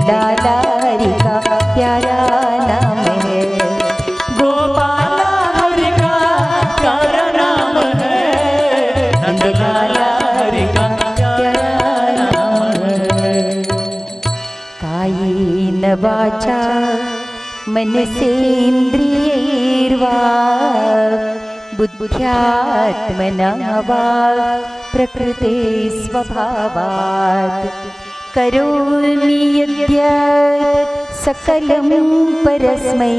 लाला हरि का प्यारा नाम है। गोपाला हरि का प्यारा नाम है, नंद लाला हरि का प्यारा नाम है। कायेन वाचा मनसेन्द्रियैर्वा बुद्ध्यात्मना वा प्रकृते स्वभावात् करोमि यद्यत् सकलं परस्मै।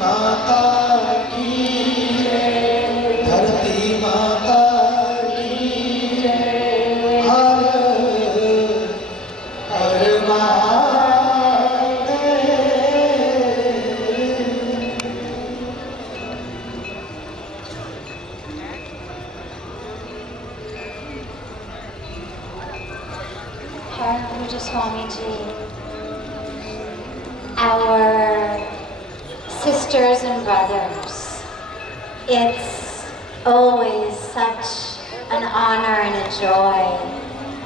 माता की धरती माता की Paramahansa Pujya Swami our sisters and brothers, it's always such an honor and a joy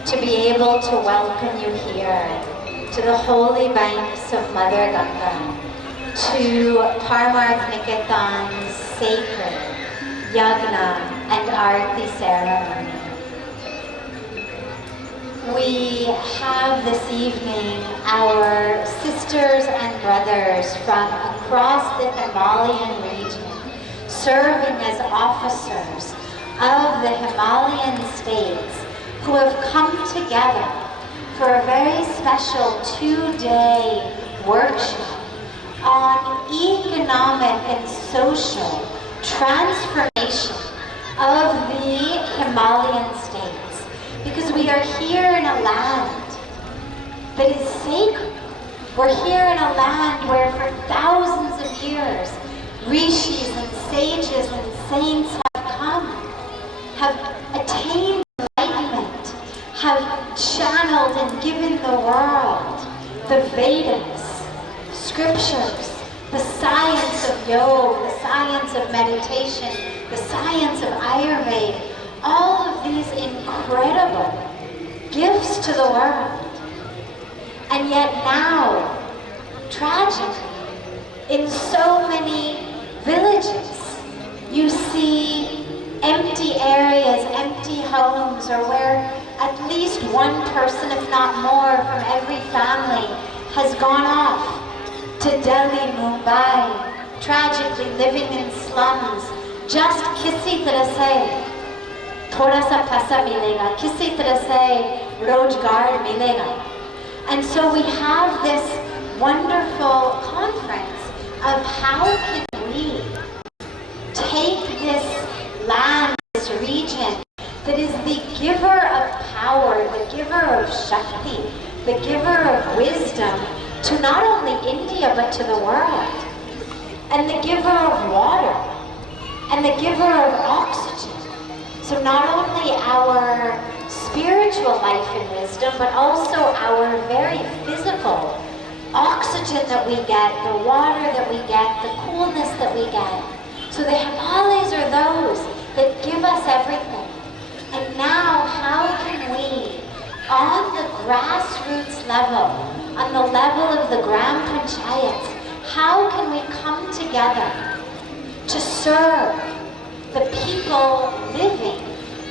to be able to welcome you here to the holy banks of Mother Ganga, to Parmarth Niketan's sacred Yagna and Aarti ceremony. We have this evening our sisters and brothers from across the Himalayan region serving as officers of the Himalayan states who have come together for a very special 2-day workshop on economic and social transformation of the Himalayan states. Because we are here in a land that is sacred. We're here in a land where for thousands of years, rishis and sages and saints have come, have attained enlightenment, have channeled and given the world the Vedas, scriptures, the science of yoga, the science of meditation, the science of Ayurveda, all of these incredible gifts to the world. And yet now, tragically, in so many villages, you see empty areas, empty homes, or where at least one person, if not more, from every family has gone off to Delhi, Mumbai, tragically living in slums. Just kisi tarah se thoda sa paisa milega, kisi tarah se rojgar milega. And so we have this wonderful conference of how can we take this land, this region that is the giver of power, the giver of Shakti, the giver of wisdom to not only India but to the world, and the giver of water, and the giver of oxygen. So not only our spiritual life and wisdom, but also our very physical oxygen that we get, the water that we get, the coolness that we get. So the Himalayas are those that give us everything. And now how can we, on the grassroots level, on the level of the Gram Panchayats, how can we come together to serve the people living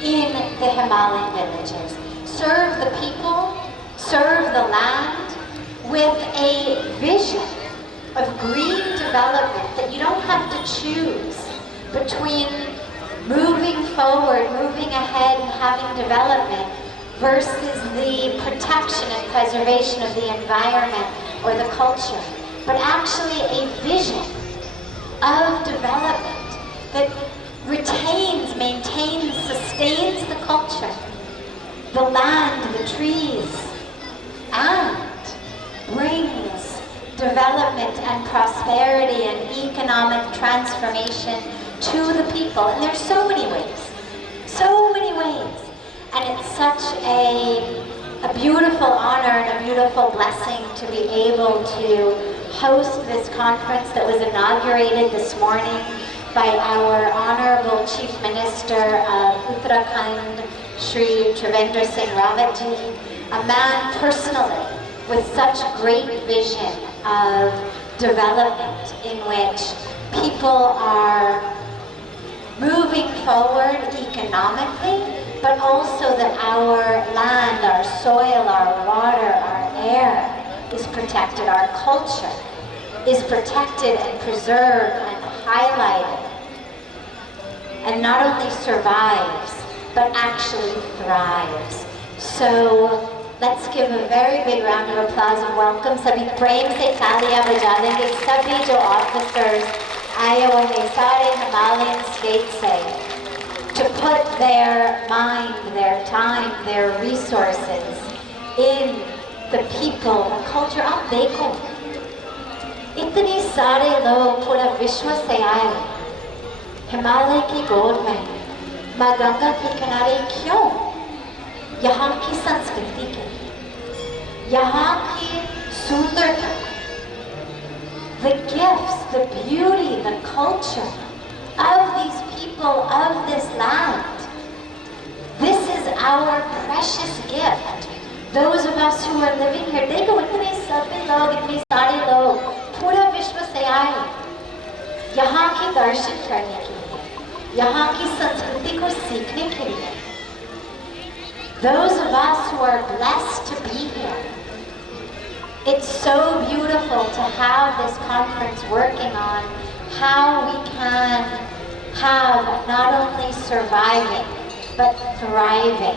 in the Himalayan villages? Serve the people, serve the land with a vision of green development that you don't have to choose between moving forward, moving ahead and having development versus the protection and preservation of the environment or the culture, but actually a vision of development that retains, maintains, sustains the culture, the land, the trees, and brings development and prosperity and economic transformation to the people. And there's so many ways, so many ways. And it's such a beautiful honor and a beautiful blessing to be able to host this conference that was inaugurated this morning by our Honorable Chief Minister of Uttarakhand, Shri Trivendra Singh Rawatji, a man personally with such great vision of development in which people are moving forward economically, but also that our land, our soil, our water, our air is protected, our culture is protected and preserved and highlighted, and not only survives, but actually thrives. So let's give a very big round of applause and welcome. Sabhi prem se taaliyan baja denge sabhi jo officers aaye hue hain sare Himalayan states se, to put their mind, their time, their resources in the people, the culture. Aap dekho, itne sare log pura vishwa se aaye Himalaya की गोद में माँ गंगा के किनारे क्यों? यहाँ की संस्कृति के लिए, यहाँ की सुंदरता, the gifts, the beauty, the culture of these people, of this land. This is our precious gift. Those of us who are living here, देखो इतने सभी लोग, इतने सारे लोग पूरा विश्व से आए यहाँ के दर्शन करने के लिए, यहाँ की संस्कृति को सीखने के लिए. Those of us who are blessed to be here. It's so beautiful to have this conference working on how we can have not only surviving, but thriving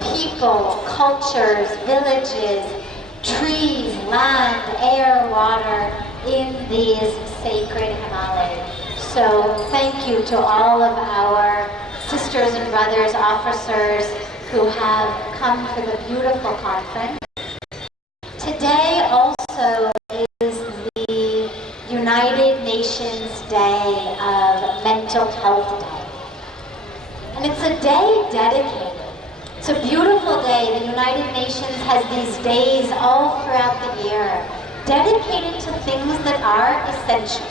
people, cultures, villages, trees, land, air, water in these sacred Himalayas. So thank you to all of our sisters and brothers, officers who have come for the beautiful conference. Today also is the United Nations Day of Mental Health Day. And it's a day dedicated. It's a beautiful day. The United Nations has these days all throughout the year dedicated to things that are essential.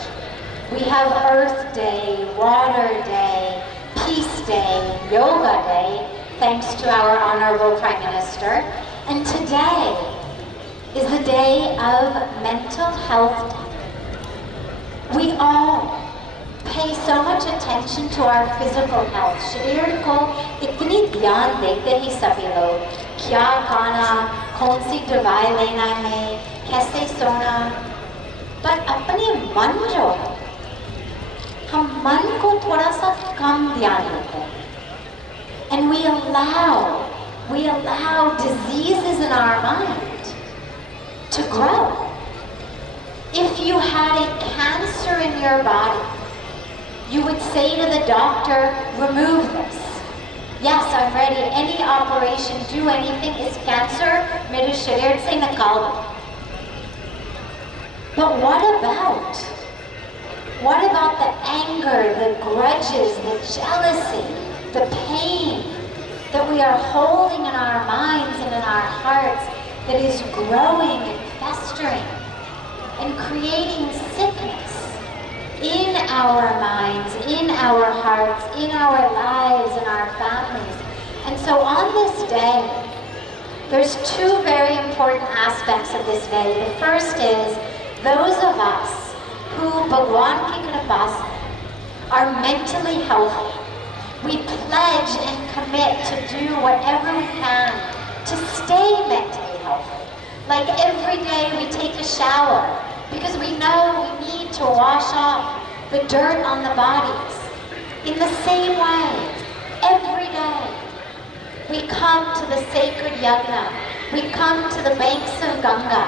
We have Earth Day, Water Day, Peace Day, Yoga Day, thanks to our Honorable Prime Minister. And today is the day of Mental Health Day. We all pay so much attention to our physical health. शरीर को इतनी ध्यान देते हैं सभी लोग, क्या खाना, कौन सी दवाई लेना है, कैसे सोना, पर अपने मन जो है, हम मन को थोड़ा सा कम ध्यान देते हैं. And we allow diseases in our mind to grow. If you had a cancer in your body, you would say to the doctor, remove this. Yes, I'm ready. Any operation, do anything. Is cancer मेरे शरीर से निकाल दो. But what about the anger, the grudges, the jealousy, the pain that we are holding in our minds and in our hearts that is growing and festering and creating sickness in our minds, in our hearts, in our lives, in our families. And so on this day, there's two very important aspects of this day. The first is those of us who Bhagwan ki kripa se are mentally healthy. We pledge and commit to do whatever we can to stay mentally healthy. Like every day we take a shower because we know we need to wash off the dirt on the bodies. In the same way, every day we come to the sacred yagna, we come to the banks of Ganga,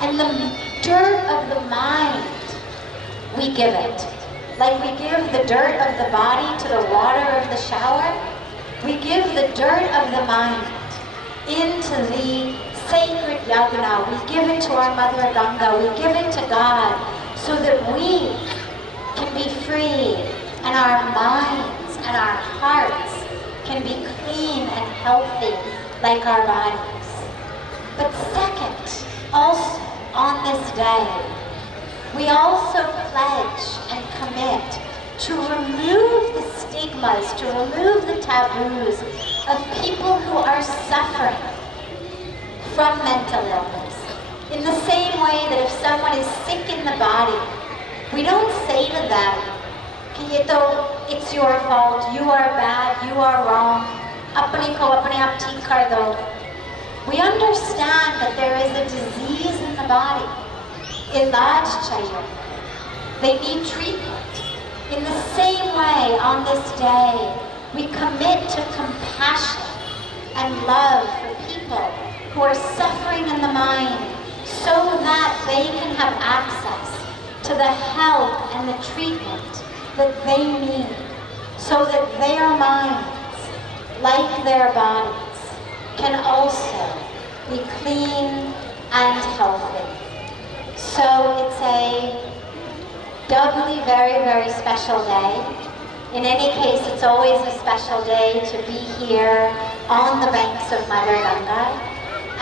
and the dirt of the mind, we give it. Like we give the dirt of the body to the water of the shower, we give the dirt of the mind into the sacred yagna. We give it to our Mother Ganga, we give it to God, so that we can be free and our minds and our hearts can be clean and healthy like our bodies. But second, also on this day, we also pledge and commit to remove the stigmas, to remove the taboos of people who are suffering from mental illness. In the same way that if someone is sick in the body, we don't say to them, it's your fault, you are bad, you are wrong, apne ko apne aap theek kar do. We understand that there is a disease in the body. Ilaj chahiye. They need treatment. In the same way, on this day, we commit to compassion and love for people who are suffering in the mind so that they can have access to the help and the treatment that they need, so that their minds, like their bodies, can also be clean and healthy. So it's a doubly very, very special day. In any case, it's always a special day to be here on the banks of Mother Ganga.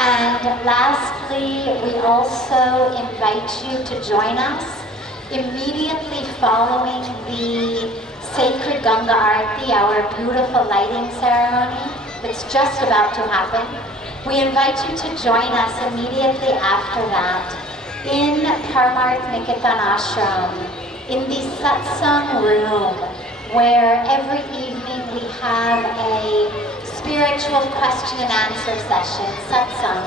And lastly, we also invite you to join us immediately following the sacred Ganga Aarti, our beautiful lighting ceremony that's just about to happen. We invite you to join us immediately after that in Parmarth Niketan ashram, in the satsang room, where every evening we have a spiritual question and answer session, satsang,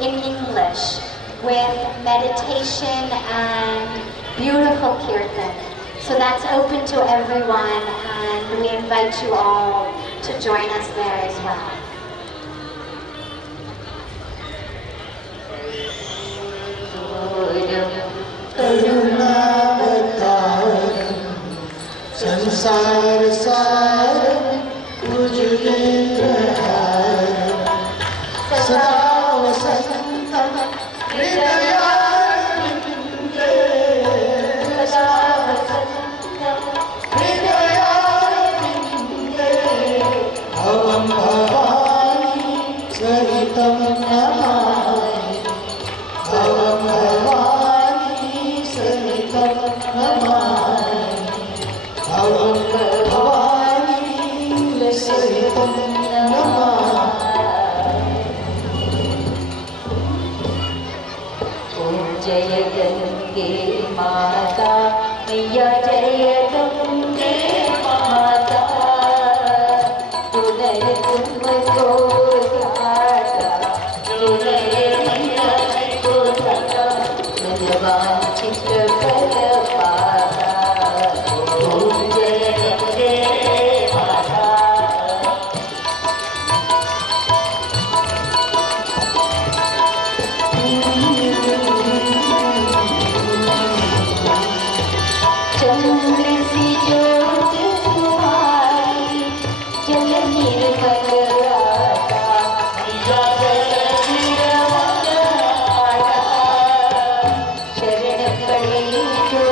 in English, with meditation and beautiful kirtan. So that's open to everyone, and we invite you all to join us there as well. संसार सार उजले सदा वसंत हृदयारविंदे सदा वसंत हृदयारविंदे भवं भवानी सहितं नमामि भवं भवानी सहितं नमामि भवं भवानी सहितं जय गंगे माता मैया जय गंगे माता तुझे तुमको ध्याता तुझे मैया को ध्याता मनवांछित फल पाता ओम जय गंगे माता चंद्र सी ज्योत तुम्हारी जल निर्मल राता मैया जल निर्मल राता शरण पड़े जो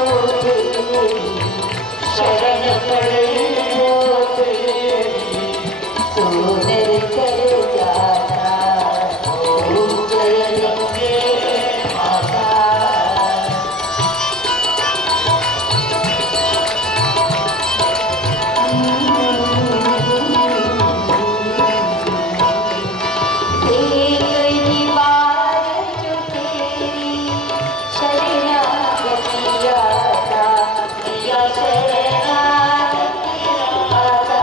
तेरी शरण पड़े जो तेरी सोनर कर जाता ओम जय गंगे माता एक ही बार जो तेरी शरणागति आता मैया शरणागति आता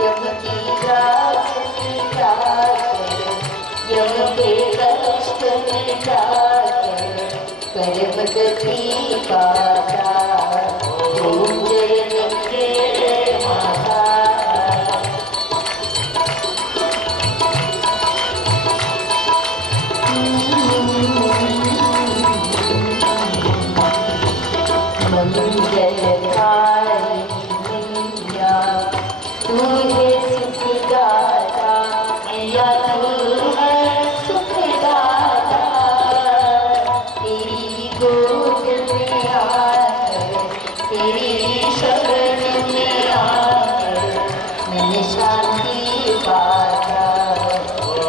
यम की रास मिटा कर यम के कष्ट मिटा कर गति पाता ओम जय गंगे माता मंगलकारी मैया तू है सुखदाता मैया तू है सुखदाता तेरी गोद में आकर तेरी शरण में आकर मैंने शांति पाता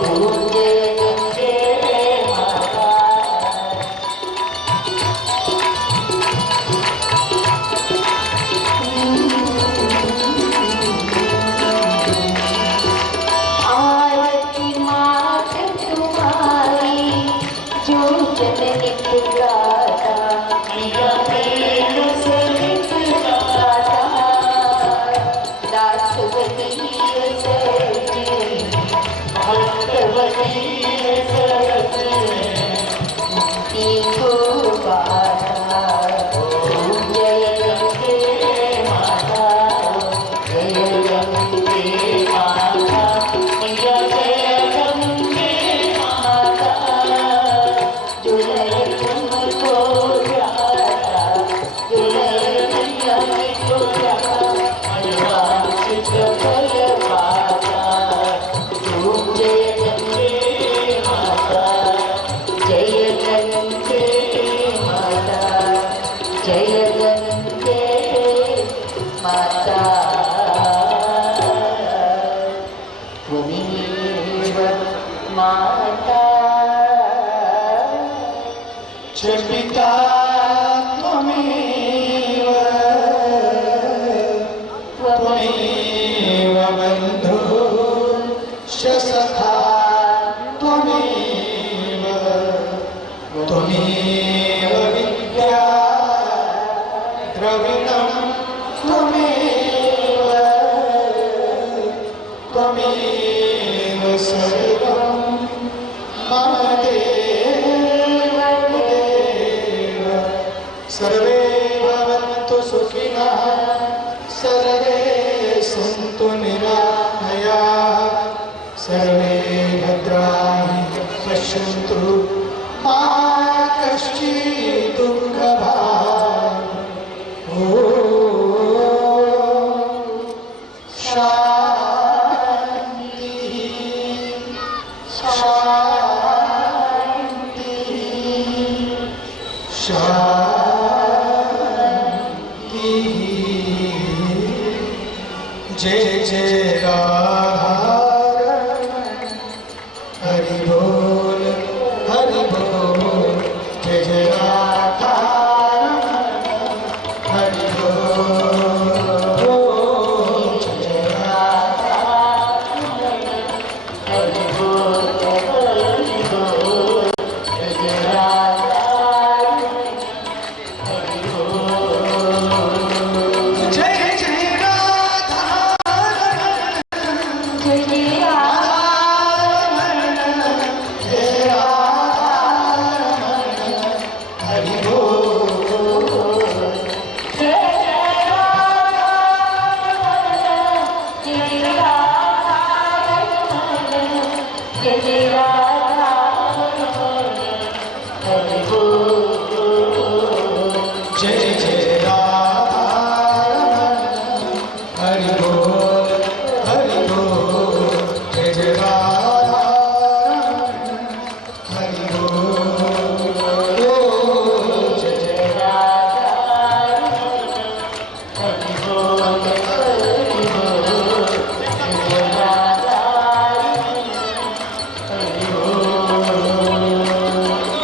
ओम जय गंगे माता आरती मात तुम्हारी जो जननी पुकारा मैया प्रेम से पुकारा दासवती सजी भक्तवती सजी मुक्ति को पाता ओम जय गंगे माता जय गंगे माता मैया जय गंगे माता दुल्हन तुमको ध्याता दुल्हन मैया को ध्याता मनवांछित फल पाता ओम जय गंगे माता पिता त्वमेव त्वमेव बन्धुश्च सखा त्वमेव त्वमेव विद्या द्रविणं त्वमेव त्वमेव सर्वं मम देव देव। सर्वे भवन्तु सुखिनः सर्वे सन्तु निरामयाः सर्वे भद्राणि पश्यन्तु मा कश्चित् दुःखभाग्। ॐ शान्तिः शान्तिः शान्तिः। जय जय राधा हरि बोल जय जय राधा हरि बोल जय जय राधा हरि बोल जय जय राधा हरि बोल जय जय राधा जय जय हरि बोल जय जय राधा हरि बोल जय जय राधा हरि बोल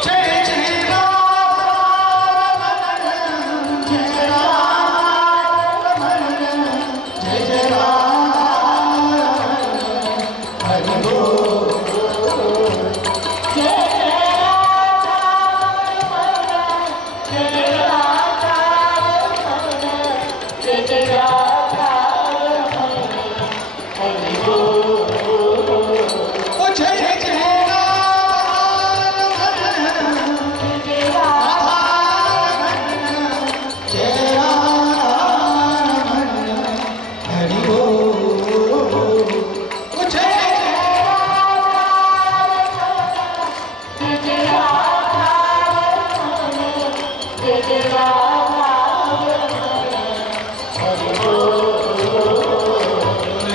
जय जय जय जय जय जय हरि बोल ओ जय जय हरि बोल ओ जय जय जय राधा हरि बोल जय जय राधा हरि बोल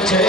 जय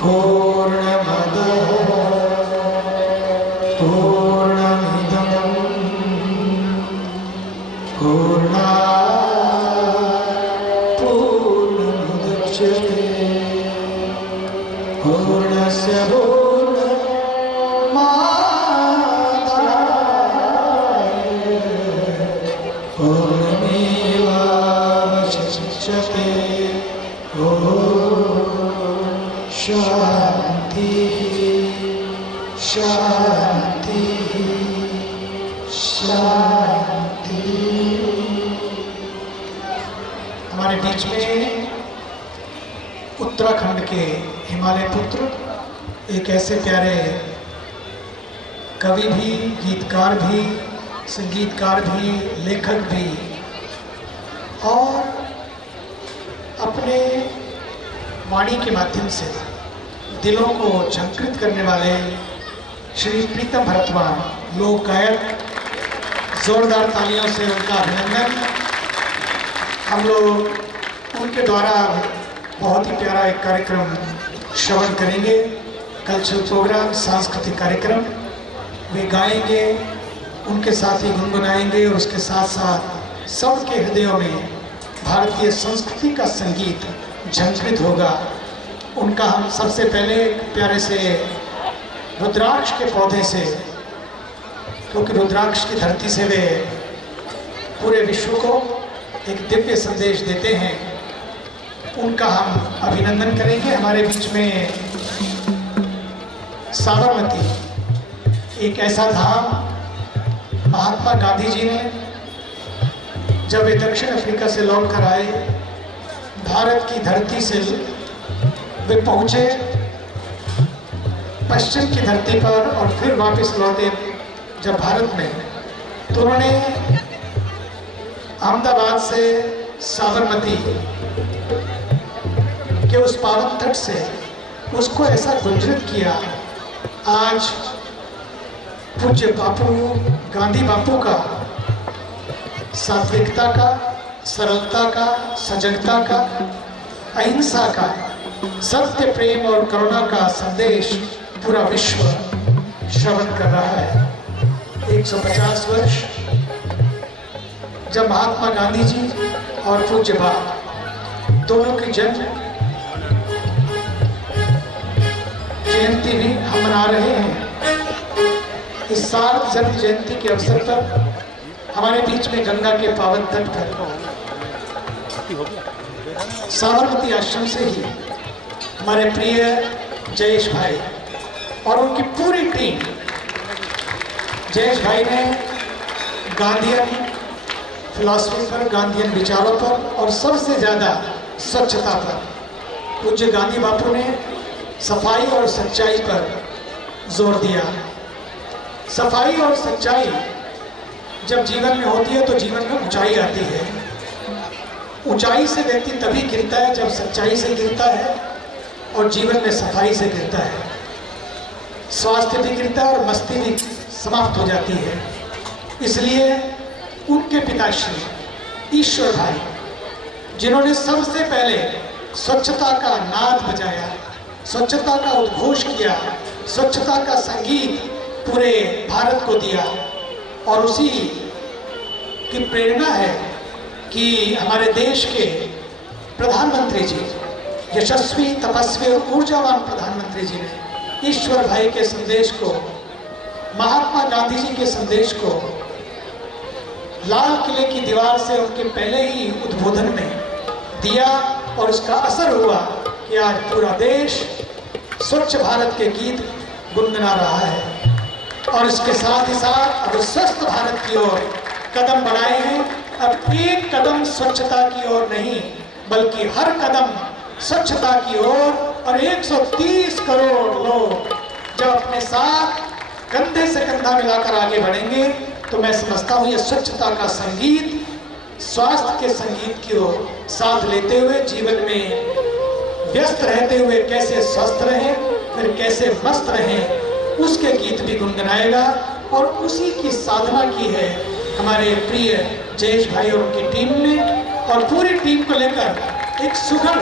पूर्णमदः पूर्णमिदं पूर्णात् पूर्णमुदच्यते पूर्णस्य पूर्णमादाय पूर्णमेवावशिष्यते। ॐ शांति शांति शांति। हमारे बीच में उत्तराखंड के हिमालय पुत्र एक ऐसे प्यारे कवि भी, गीतकार भी, संगीतकार भी, लेखक भी, और अपने वाणी के माध्यम से दिलों को झंकृत करने वाले श्री प्रीतम भरतवान लोक गायक, जोरदार तालियों से उनका अभिनंदन। हम लोग उनके द्वारा बहुत ही प्यारा एक कार्यक्रम श्रवण करेंगे, कल्चरल प्रोग्राम, सांस्कृतिक कार्यक्रम। वे गाएंगे, उनके साथ ही गुनगुनाएंगे और उसके साथ साथ सबके हृदयों में भारतीय संस्कृति का संगीत झंकृत होगा। उनका हम सबसे पहले प्यारे से रुद्राक्ष के पौधे से, क्योंकि रुद्राक्ष की धरती से वे पूरे विश्व को एक दिव्य संदेश देते हैं, उनका हम अभिनंदन करेंगे। हमारे बीच में साबरमती एक ऐसा धाम, महात्मा गांधी जी ने जब वे दक्षिण अफ्रीका से लौट कर आए, भारत की धरती से वे पहुँचे पश्चिम की धरती पर और फिर वापस लौटे जब भारत में, तो उन्होंने अहमदाबाद से साबरमती के उस पावन तट से उसको ऐसा गुंजरित किया। आज पूज्य बापू, गांधी बापू का सात्विकता का, सरलता का, सजगता का, अहिंसा का, सत्य, प्रेम और करुणा का संदेश पूरा विश्व श्रवण कर रहा है। 150 वर्ष जब महात्मा गांधी जी और पूज्य बाप दोनों की जयंती भी हम मना रहे हैं। इस साल जन्म जयंती के अवसर पर हमारे बीच में गंगा के पावन तट पर साबरमती आश्रम से ही हमारे प्रिय जयेश भाई और उनकी पूरी टीम, जयेश भाई ने गांधीयन फिलॉसफी पर, गांधीयन विचारों पर और सबसे ज़्यादा स्वच्छता पर, पूज्य गांधी बापू ने सफाई और सच्चाई पर जोर दिया। सफाई और सच्चाई जब जीवन में होती है तो जीवन में ऊंचाई आती है। ऊंचाई से व्यक्ति तभी गिरता है जब सच्चाई से गिरता है और जीवन में सफाई से गिरता है। स्वास्थ्य भी गिरता है और मस्ती भी समाप्त हो जाती है। इसलिए उनके पिताश्री ईश्वर भाई, जिन्होंने सबसे पहले स्वच्छता का नाद बजाया, स्वच्छता का उद्घोष किया, स्वच्छता का संगीत पूरे भारत को दिया, और उसी की प्रेरणा है कि हमारे देश के प्रधानमंत्री जी, यशस्वी, तपस्वी और ऊर्जावान प्रधानमंत्री जी ने ईश्वर भाई के संदेश को, महात्मा गांधी जी के संदेश को लाल किले की दीवार से उनके पहले ही उद्बोधन में दिया, और उसका असर हुआ कि आज पूरा देश स्वच्छ भारत के गीत गुनगुना रहा है। और इसके साथ ही साथ अब स्वस्थ भारत की ओर कदम बढ़ाए हैं। अब एक कदम स्वच्छता की ओर नहीं, बल्कि हर कदम स्वच्छता की ओर, और 130 करोड़ लोग जब अपने साथ कंधे से कंधा मिलाकर आगे बढ़ेंगे, तो मैं समझता हूँ ये स्वच्छता का संगीत, स्वास्थ्य के संगीत की ओर साथ लेते हुए जीवन में व्यस्त रहते हुए कैसे स्वस्थ रहें, फिर कैसे मस्त रहें, उसके गीत भी गुनगुनाएगा। और उसी की साधना की है हमारे प्रिय जयेश भाई और उनकी टीम ने, और पूरी टीम को लेकर एक सुघड़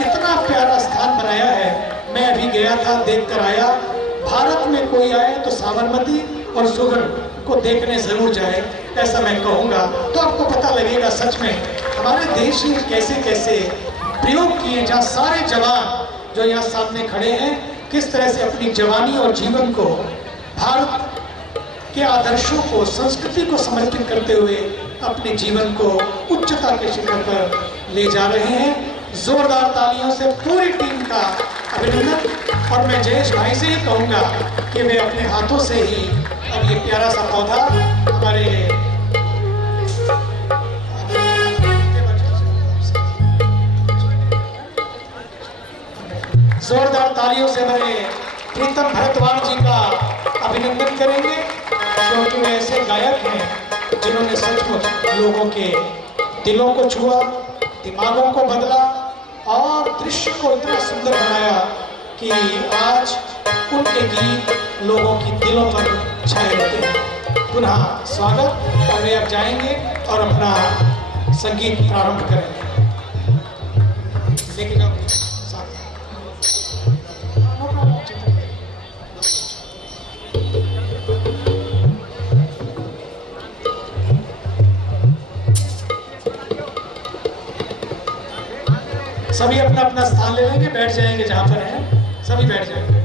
इतना प्यारा स्थान बनाया है। मैं अभी गया था, देख कर आया। भारत में कोई आए तो साबरमती और सुघड़ को देखने जरूर जाए, ऐसा मैं कहूँगा। तो आपको पता लगेगा सच में हमारे देश में कैसे कैसे प्रयोग किए, जहाँ सारे जवान जो यहाँ सामने खड़े हैं किस तरह से अपनी जवानी और जीवन को भारत के आदर्शों को, संस्कृति को समर्पित करते हुए अपने जीवन को उच्चता के शिखर पर ले जा रहे हैं। जोरदार तालियों से पूरी टीम का अभिनंदन। और मैं जयेश भाई से ही कहूँगा कि वे अपने हाथों से ही अब ये प्यारा सा पौधा हमारे जोरदार तालियों से हमारे प्रीतम भरतवान जी का अभिनंदन करेंगे, क्योंकि वे ऐसे गायक हैं जिन्होंने सचमुच लोगों के दिलों को छुआ, दिमागों को बदला और दृश्य को इतना सुंदर बनाया कि आज उनके गीत लोगों की दिलों पर छाए रहते हैं। पुनः स्वागत, और वे अब जाएंगे और अपना संगीत प्रारंभ करेंगे। लेके जाओ साथ। सभी अपना अपना स्थान ले लेंगे, बैठ जाएंगे जहाँ पर हैं, सभी बैठ जाएंगे।